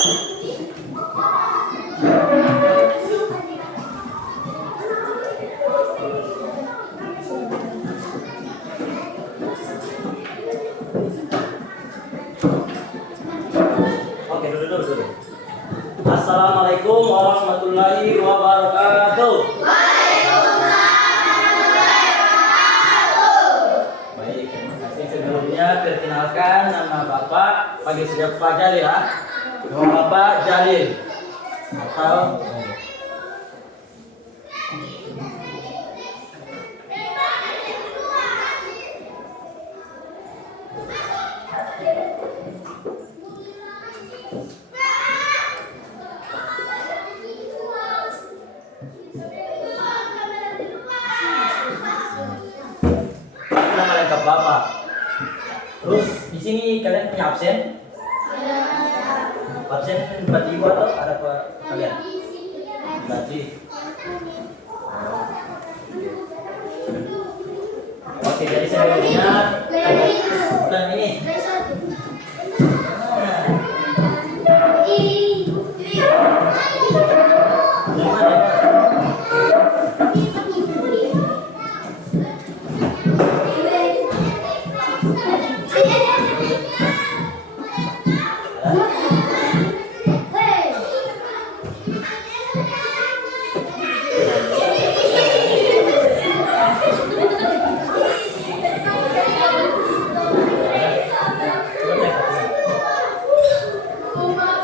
Oke, dulu. Assalamualaikum warahmatullahi wabarakatuh. Baik, terima kasih. Sebelumnya perkenalkan, nama Bapak panggil saja Pak Jalil ya. Nama Bapak Jalil atau nama lengkap Bapak. Terus di sini kalian punya absen? Absen berarti ibu atau ada apa kalian? Berarti. Oke, jadi sebelumnya bukan ini.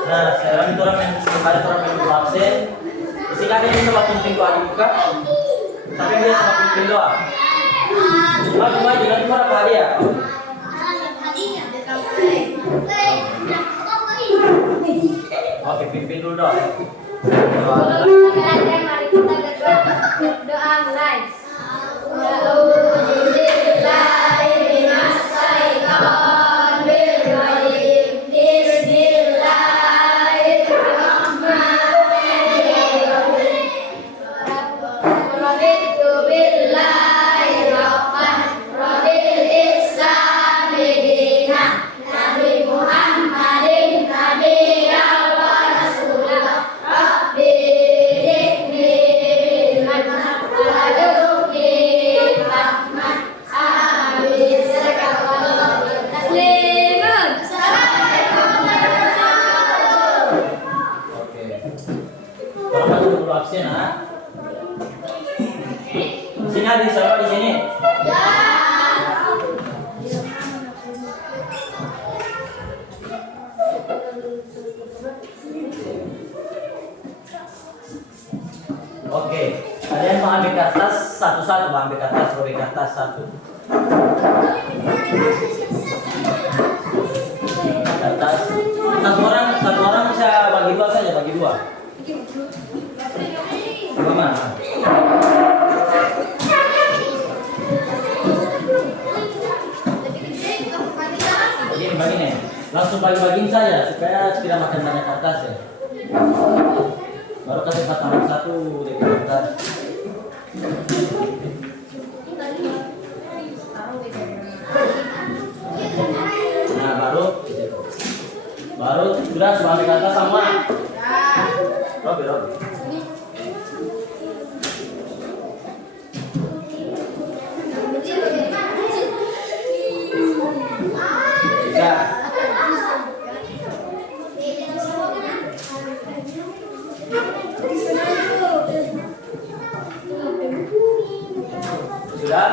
Nah, sekarang itu orang yang kemarin orang yang dua absen. Isi kan ini sebab pintu doa dibuka. Tapi dia sebab pintu doa. Cuma jangan cuma apa dia? Oke, pimpin dulu doa. Mari kita berdoa mulai. Absen ah. Sini ada siapa di sini? Oke, kalian mau ambil kertas satu-satu, mau ambil kertas, robek kertas satu. Kertas satu orang bisa bagi dua saja, bagi dua. Bagaimana? Begini, langsung bagi-bagiin saja supaya tidak makan banyak kertas ya. Baru kasih tambahan satu di kertas. Nah baru sudah ambil kertas sama. Robi. Sudah?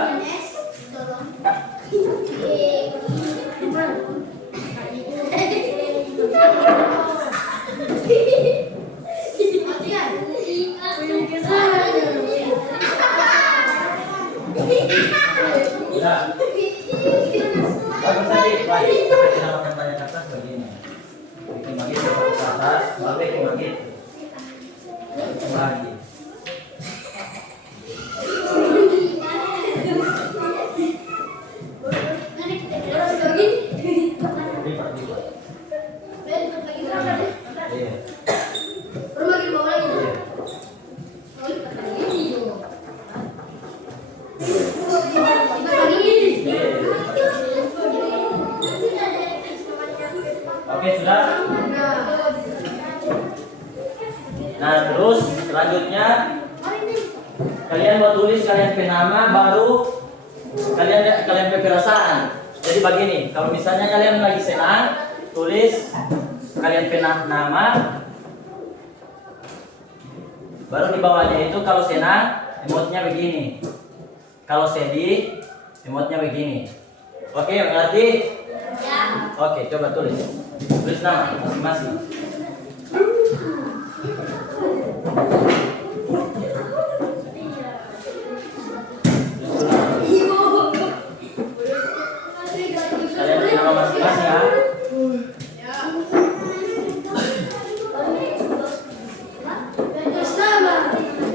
Sudah. Bagus tadi, baik. Kita makan banyak kertas begini. Bikin bagi kertas, bagi bagi. Lagi. Oke, sudah? Nah, terus selanjutnya kalian mau tulis kalian penama baru kalian perasaan. Jadi begini, kalau misalnya kalian lagi senang, tulis kalian penama baru di bawahnya itu kalau senang emotnya begini. Kalau sedih emotnya begini. Oke, mengerti? Ya. Oke, coba tulis. Tulis nama masing-masing. Kalian tulis nama masing-masing ya.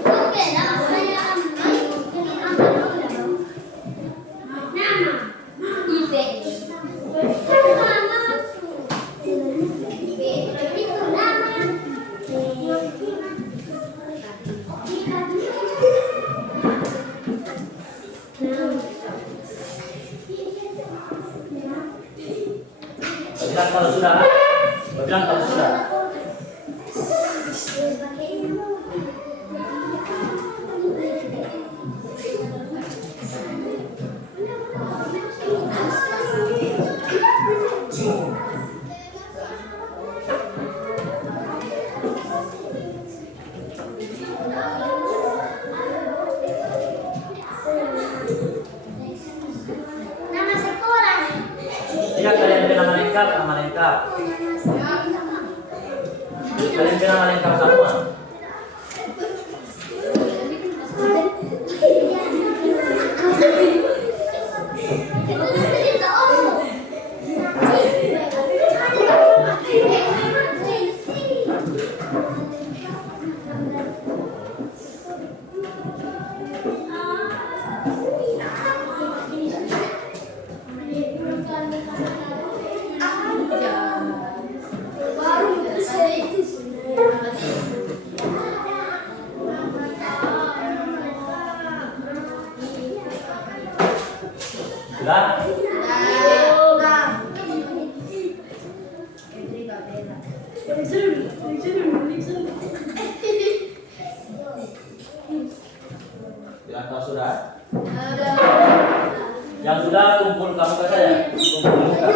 Oke, nama saya nama Ibe. Itu nama. Bilang kalau sudah. Bilang kalau sudah. Nama sekolah. Tidak, kalian beri nama lengkap, nama lengkap. Kalian beri nama lengkap semua. Sudah? Bilang kalau sudah. Yang sudah kumpul kamu ke saya. Kumpul muka.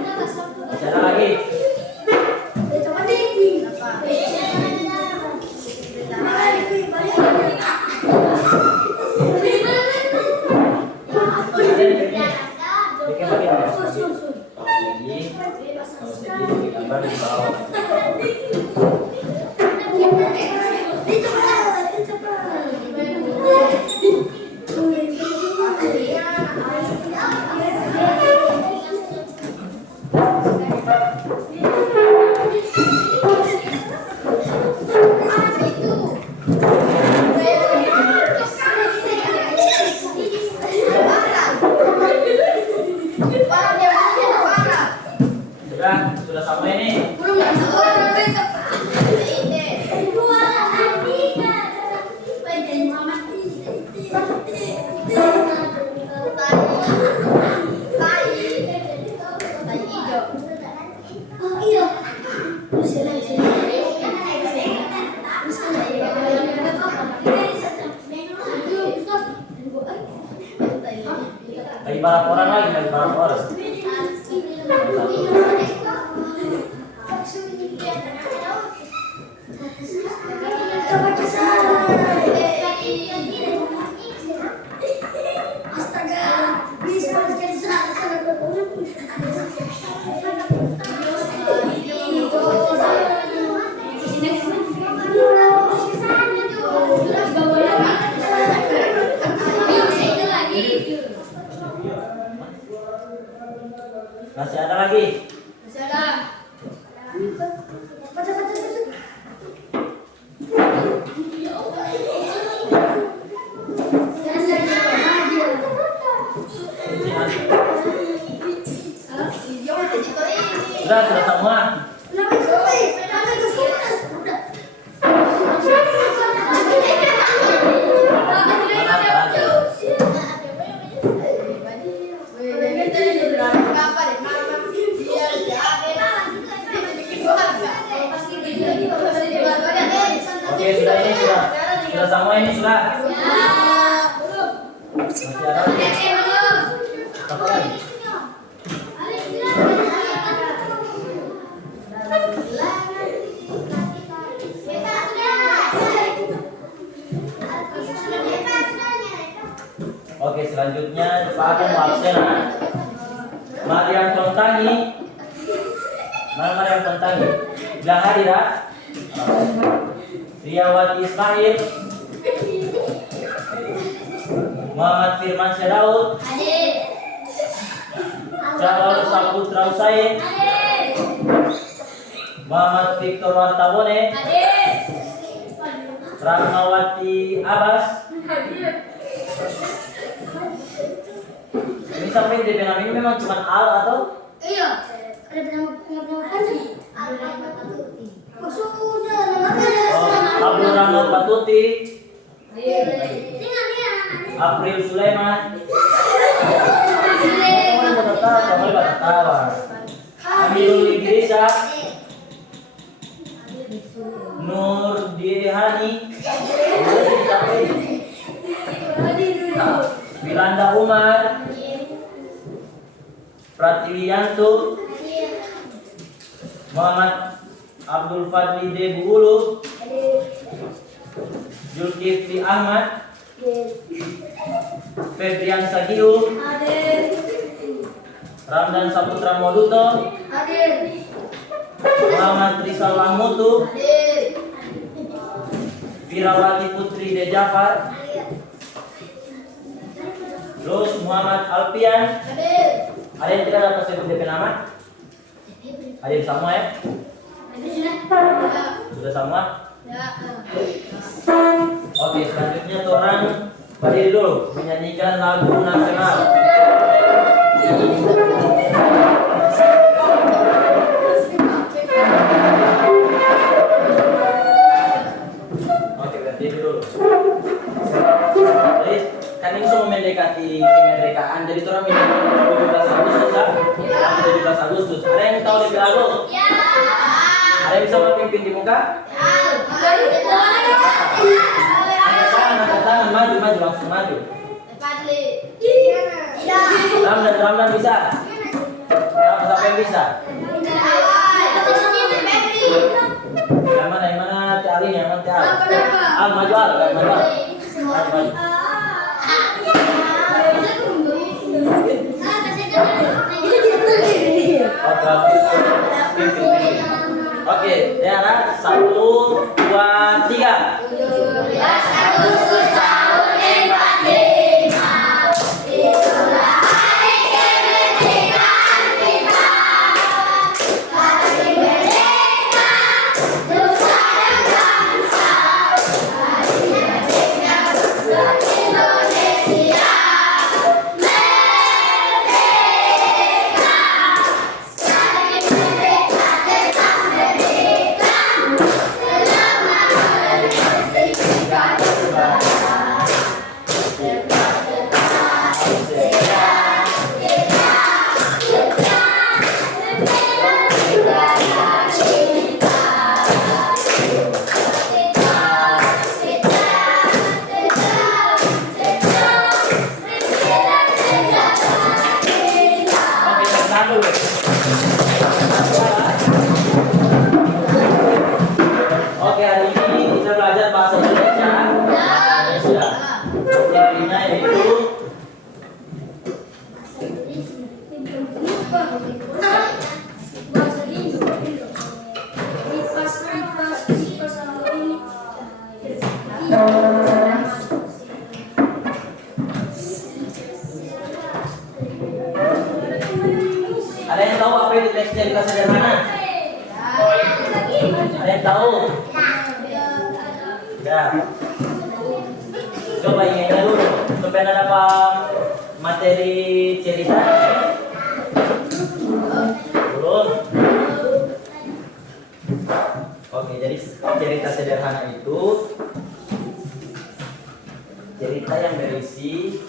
Jangan masih ada lagi. Bikin bagian ya. Kalau sedih bikin gambar di bawah. Sudah sampai nih. Bagi barang orang lagi, bagi barang orang. Masih ada lagi. Sudah semua. Oke, sudah ini sudah semua ini sudah. Masih ada satu lagi. Oke, selanjutnya Pak akan mau absen. Mariam Kontangi. Mana Mariam Kontangi? Sudah hadir ya? Riyawati Ismail. Muhammad Firman Syadaud. Jawal Saputra Usain. Muhammad Victor Wartabone. Rahmawati Abbas. Ini sampai DP nama ini memang cuma Al atau? Iya, ada nama Abdul Rahman Patuti. April Sulaiman. Amirul Idrisa. Nur Dihani. Wilanda Umar. Pratiwiyanto. Muhammad Abdul Fadli Debulu. Zulkifli Ahmad. Febrian Sagiu. Ramdan Saputra Moduto. Muhammad Rizal Lamutu. Firawati Putri De Jafar. Terus Muhammad Alpian. Ada yang tidak dapat sebut DP nama? Ada yang sama ya? Sudah sama? Oke, selanjutnya orang berdiri dulu menyanyikan lagu nasional. Oke, berdiri dulu. Jadi kan ini semua mendekati kemerdekaan, jadi orang mendekati 17 Agustus ya? 17 Agustus. Ada yang tahu lebih lagu? Ya. Ada yang bisa memimpin di muka? Angkat tangan, maju, langsung maju. Ramdan bisa? Siapa yang bisa? Yang mana Tiali, yang mana Tiali? Al, maju Al, maju. Oke, Tiara, 1, 2, 3. Oke, hari ini kita belajar bahasa Indonesia. Intinya yaitu ada yang tahu apa itu teks cerita sederhana? Ada yang tahu? Ya. Coba ingatnya dulu supaya ada dapat materi cerita. Belum. Oke, jadi cerita sederhana itu cerita yang berisi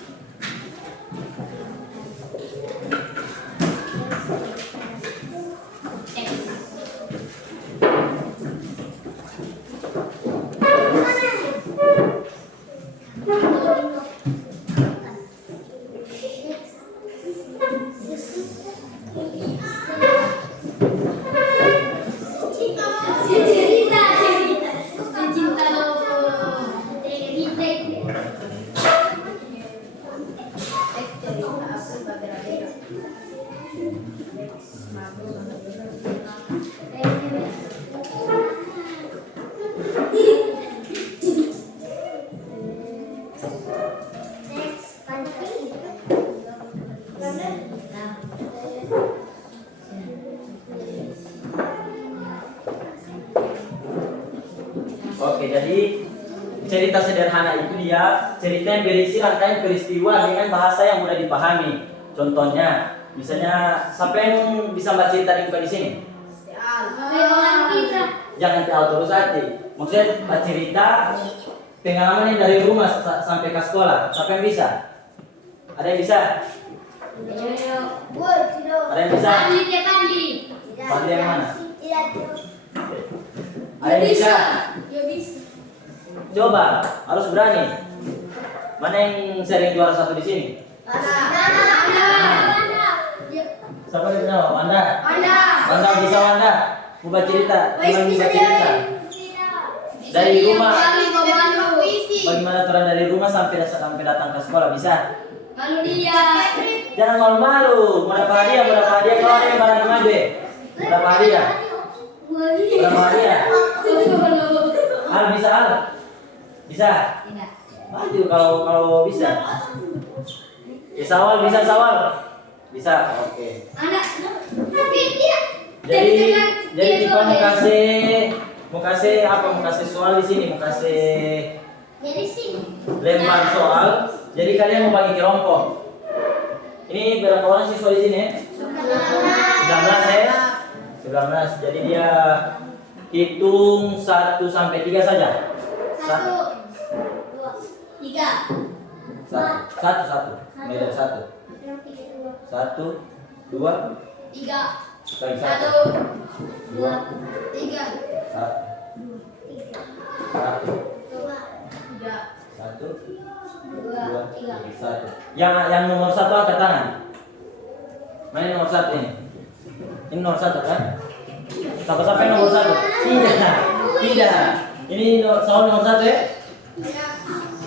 Oke, jadi cerita sederhana itu dia cerita yang berisi rangkaian peristiwa dengan bahasa yang mudah dipahami. Contohnya, misalnya siapa yang bisa baca cerita di sini? Jangan tahu terus hati. Maksudnya baca cerita pengalaman yang dari rumah sampai ke sekolah. Siapa yang bisa? Ada yang bisa? Ada yang bisa? Pandi yang mana? Ada yang bisa? Coba, harus berani. Mana yang sering juara satu di sini? Siapa yang bisa? Wanda. Wanda bisa Wanda. Mau baca cerita? Gimana baca cerita? Dari rumah. Bagaimana turun dari rumah sampai datang ke sekolah bisa? Malu dia. Jangan malu-malu. Mau dapat hadiah, Kalau ada yang barang maju. Berapa hadiah? Berapa hadiah? Al bisa Al? Bisa? Maju kalau bisa. Ya, Sawal bisa Sawal? Bisa. Oke. Jadi kita mau kasih apa? Mau kasih soal di sini, mau kasih lempar soal. Jadi kalian mau bagi kelompok. Ini berapa orang siswa di sini? 19 ya? 19. Jadi dia hitung 1 sampai 3 saja. 1, 2, 3. 1. Mulai dari 1. 1, 2, 3. lagi 1. 2, 3. 1. 1, 2, 1. Yang nomor 1 angkat tangan. Mana yang nomor 1 ini? Ini nomor 1 kan? Siapa yang nomor 1? Tidak. Ini soal nomor 1 ya?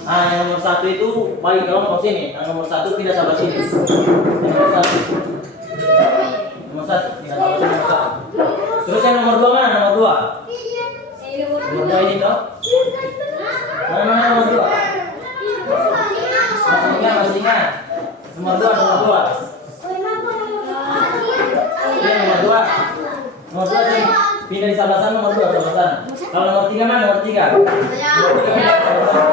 Yang nomor 1 itu bagi kelompok sini. Yang nomor 1 tidak sampai sini. Nomor 1. Nomor 1 tidak sampai sini nomor 1. Terus yang nomor 2 mana? Nomor 2. Nomor 2 ini toh? Mana nomor 2? Masih ingat. Nomor 2. Ini nomor 2. Nomor 2 sini. Pindah di sebelah sana nomor 2 sebelah sana. Kalau nomor 3 mana? Nomor 3. Nomor 3 mana? Sebelah sana.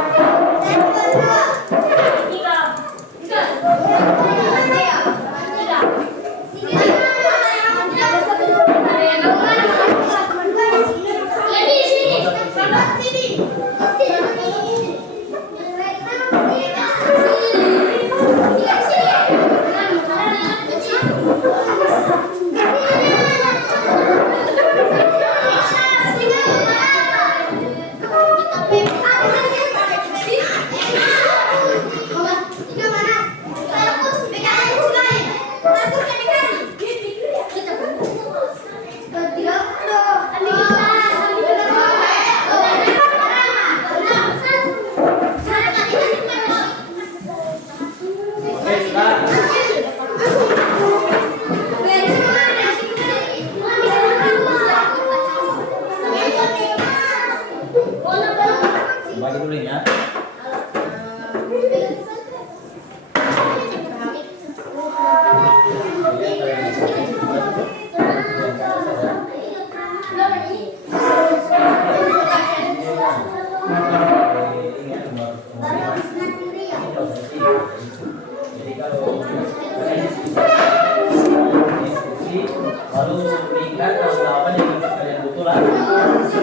mengikat kalau jawaban yang kalian butuh lah.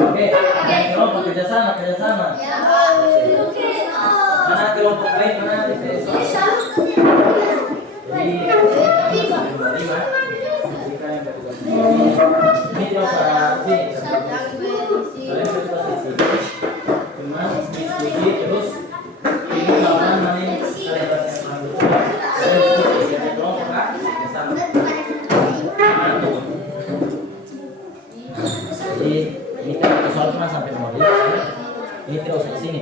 Oke, kelompok kerjasama. Mana kelompok lain mana? Jadi lima. Ini coba sih. Kalian coba sih. Cuma diskusi terus ini lawan main kalian kelompok kan? Sama. Jadi ini kan soal cuma sampai nomor 5. Ini terus ke sini.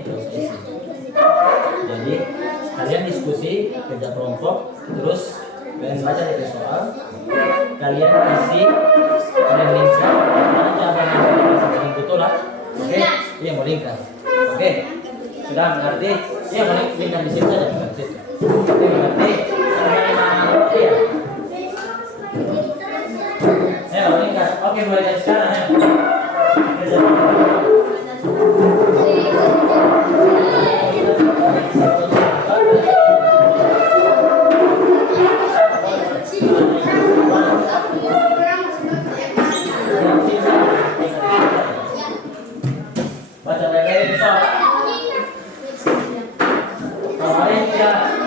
Jadi kalian diskusi kerja kelompok terus kalian baca dari soal, kalian isi, kalian linkkan mana jawaban yang betul lah. Oke, iya mau linkkan. Oke, sudah mengerti? Iya mau linkkan di situ saja bukan di situ. Oke mengerti? Ya mau linkkan. Oke mulai dari sekarang ya.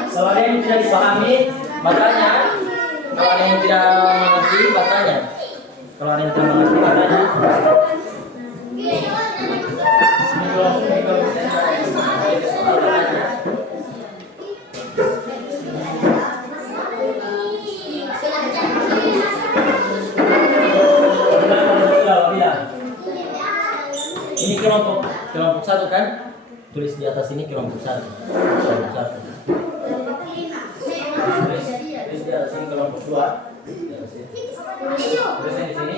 Kalau ada yang tidak dipahami, bacanya. Kalau ada yang tidak mengerti, bacanya. Kalau ada yang tidak mengerti, bacanya. Ini kelompok satu kan? Tulis di atas ini kelompok satu. Tulis di atas ini kelompok 2. Tulis di sini.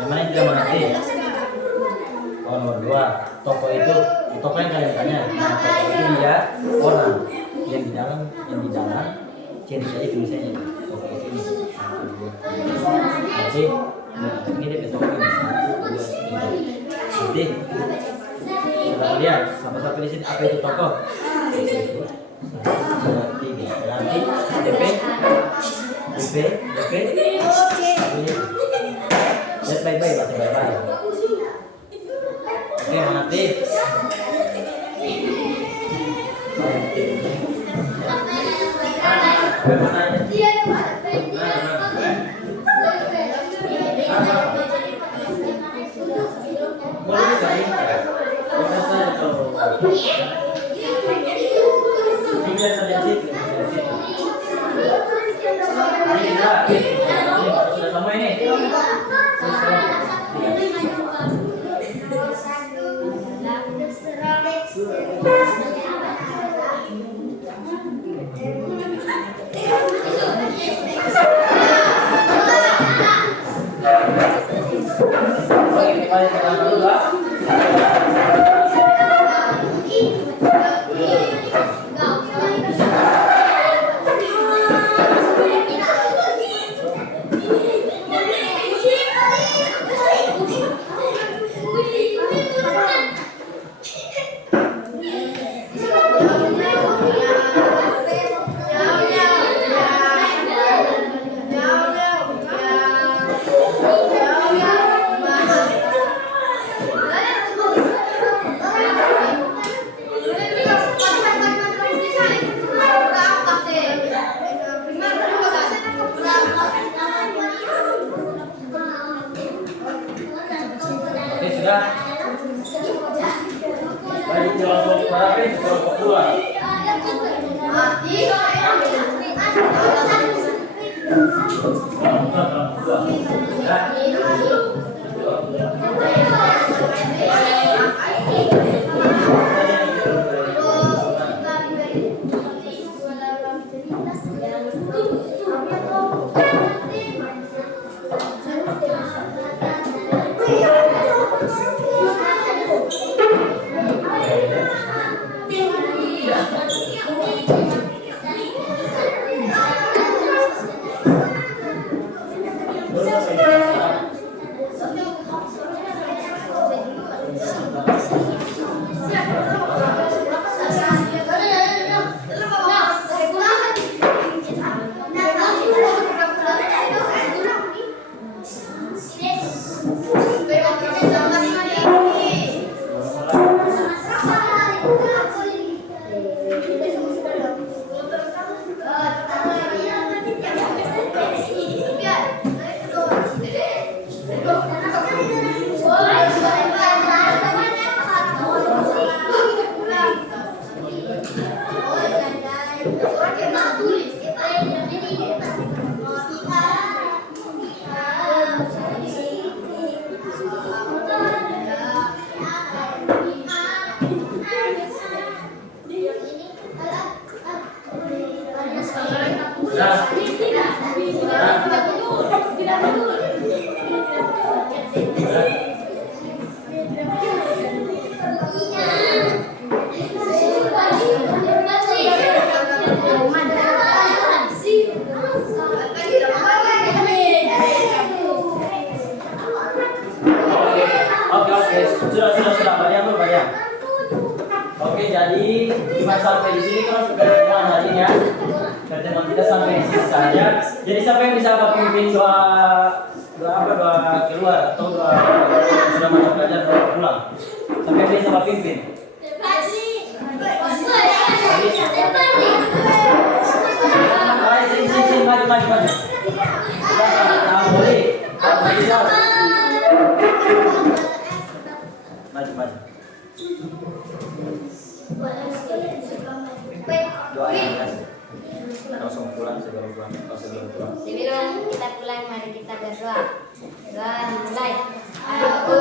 Yang mana tidak mengerti? Oh, nomor 2. Toko itu, toko yang kalian tanya. Nah, toko itu dia orang yang di dalam ciri saja tulisannya. Toko ini. Jadi ini dia toko ini. Nanti kita lihat sampai di sini apa itu toko. Nanti DP. Lihat baik-baik, baca baik-baik. Oke, mengerti? Sudah semua ini. Ya. Baik, kelompok berapa? Kelompok 2. Sudah bayang belum bayang? Oke, jadi cuma sampai di sini kan sudah kita hari ini ya. Pertemuan kita sampai di sini saja. Jadi siapa yang bisa pimpin doa keluar atau doa sudah mata pelajaran doa pulang? Siapa yang bisa pimpin? Sini, maju. Boleh. Maju. Doain ya. Langsung pulang sebelum pulang. Sebelum kita pulang, mari kita berdoa. Doa mulai. Aku